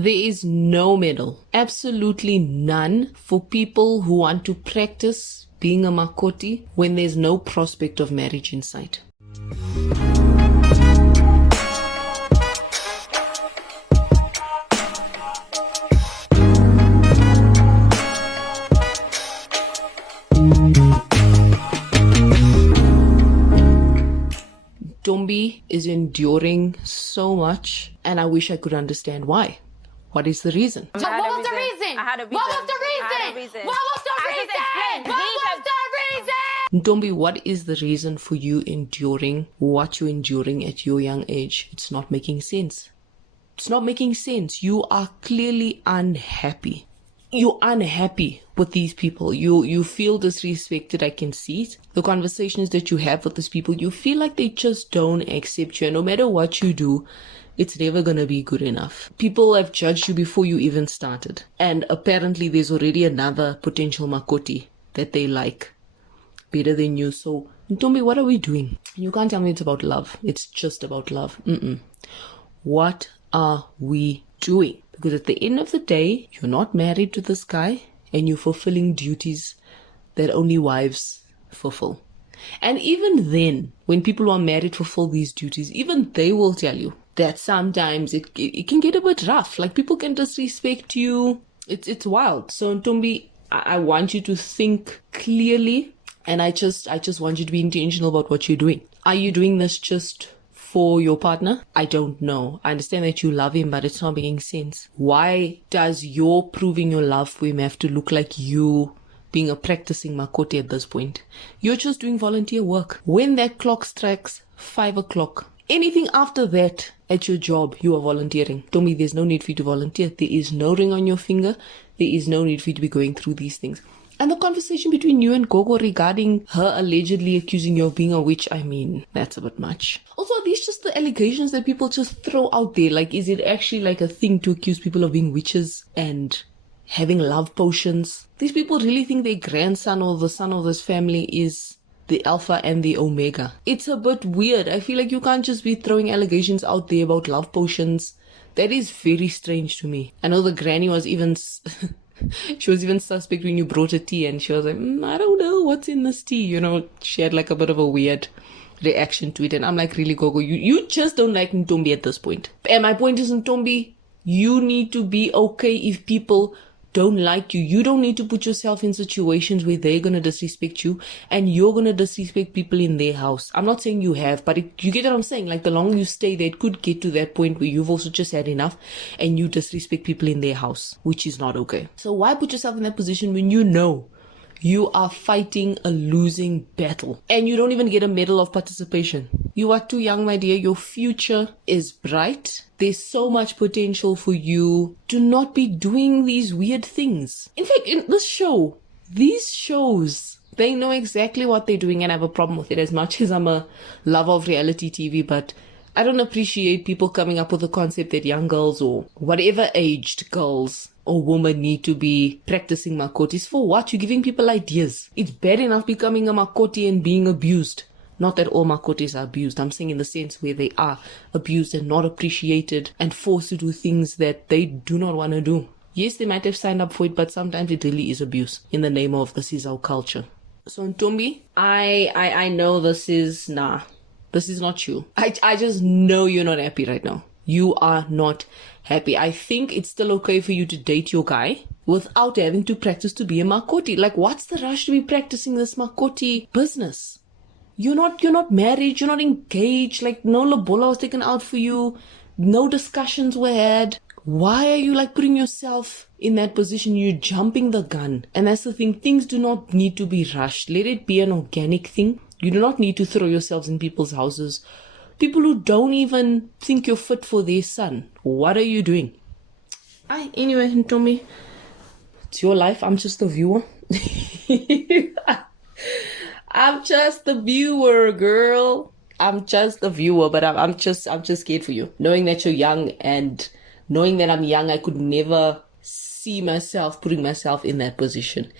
There is no medal, absolutely none, for people who want to practice being a Makoti when there's no prospect of marriage in sight. Ntombi is enduring so much, and I wish I could understand why. What is the reason? What was the reason? What was the reason? What was the reason? Ntombi, what is the reason for you enduring what you're enduring at your young age? It's not making sense. It's not making sense. You are clearly unhappy. You're unhappy with these people. You feel disrespected. I can see it. The conversations that you have with these people, you feel like they just don't accept you. And no matter what you do, it's never going to be good enough. People have judged you before you even started. And apparently there's already another potential Makoti that they like better than you. So, Ntombi, what are we doing? You can't tell me it's about love. It's just about love. What are we doing? Because at the end of the day, you're not married to this guy and you're fulfilling duties that only wives fulfill. And even then, when people who are married fulfill these duties, even they will tell you that sometimes it can get a bit rough. Like, people can disrespect you. It's wild. So, Ntombi, I want you to think clearly, and I just want you to be intentional about what you're doing. Are you doing this just for your partner? I don't know. I understand that you love him, but it's not making sense. Why does your proving your love for him have to look like you being a practicing Makoti at this point? You're just doing volunteer work. When that clock strikes 5 o'clock, anything after that at your job, you are volunteering. Tommy, there's no need for you to volunteer. There is no ring on your finger. There is no need for you to be going through these things. And the conversation between you and Gogo regarding her allegedly accusing you of being a witch, I mean, that's a bit much. Also, are these just the allegations that people just throw out there? Like, is it actually like a thing to accuse people of being witches and having love potions? These people really think their grandson or the son of this family is the alpha and the omega. It's a bit weird. I feel like you can't just be throwing allegations out there about love potions. That is very strange to me. I know the granny was even... she was even suspect when you brought her tea, and she was like, I don't know what's in this tea. You know, she had like a bit of a weird reaction to it. And I'm like, really, Gogo, you just don't like Ntombi at this point. And my point is, Ntombi, you need to be okay if people don't like you. You don't need to put yourself in situations where they're going to disrespect you and you're going to disrespect people in their house. I'm not saying you have, but you get what I'm saying? Like, the longer you stay there, it could get to that point where you've also just had enough and you disrespect people in their house, which is not okay. So why put yourself in that position when you know you are fighting a losing battle and you don't even get a medal of participation? You are too young, my dear. Your future is bright. There's so much potential for you to not be doing these weird things. In fact, in this show, these shows, they know exactly what they're doing, and I have a problem with it. As much as I'm a lover of reality TV, but I don't appreciate people coming up with the concept that young girls or whatever aged girls or women need to be practicing Makotis. For what? You're giving people ideas. It's bad enough becoming a Makoti and being abused. Not that all Makotis are abused. I'm saying in the sense where they are abused and not appreciated and forced to do things that they do not want to do. Yes, they might have signed up for it, but sometimes it really is abuse in the name of this is our culture. So Ntombi, I know this is not you. I just know you're not happy right now. You are not happy. I think it's still okay for you to date your guy without having to practice to be a Makoti. Like, what's the rush to be practicing this Makoti business? You're not married, you're not engaged, like no lobola was taken out for you, no discussions were had. Why are you like putting yourself in that position? You're jumping the gun. And that's the thing, things do not need to be rushed. Let it be an organic thing. You do not need to throw yourselves in people's houses. People who don't even think you're fit for their son. What are you doing? Anyway, Ntombi, it's your life. I'm just a viewer. I'm just the viewer, girl. I'm just the viewer, but I'm just scared for you. Knowing that you're young and knowing that I'm young, I could never see myself putting myself in that position,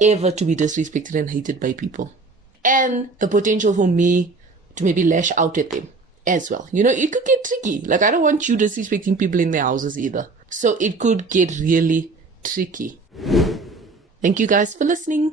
ever to be disrespected and hated by people. And the potential for me to maybe lash out at them as well. You know, it could get tricky. Like, I don't want you disrespecting people in their houses either. So it could get really tricky. Thank you guys for listening.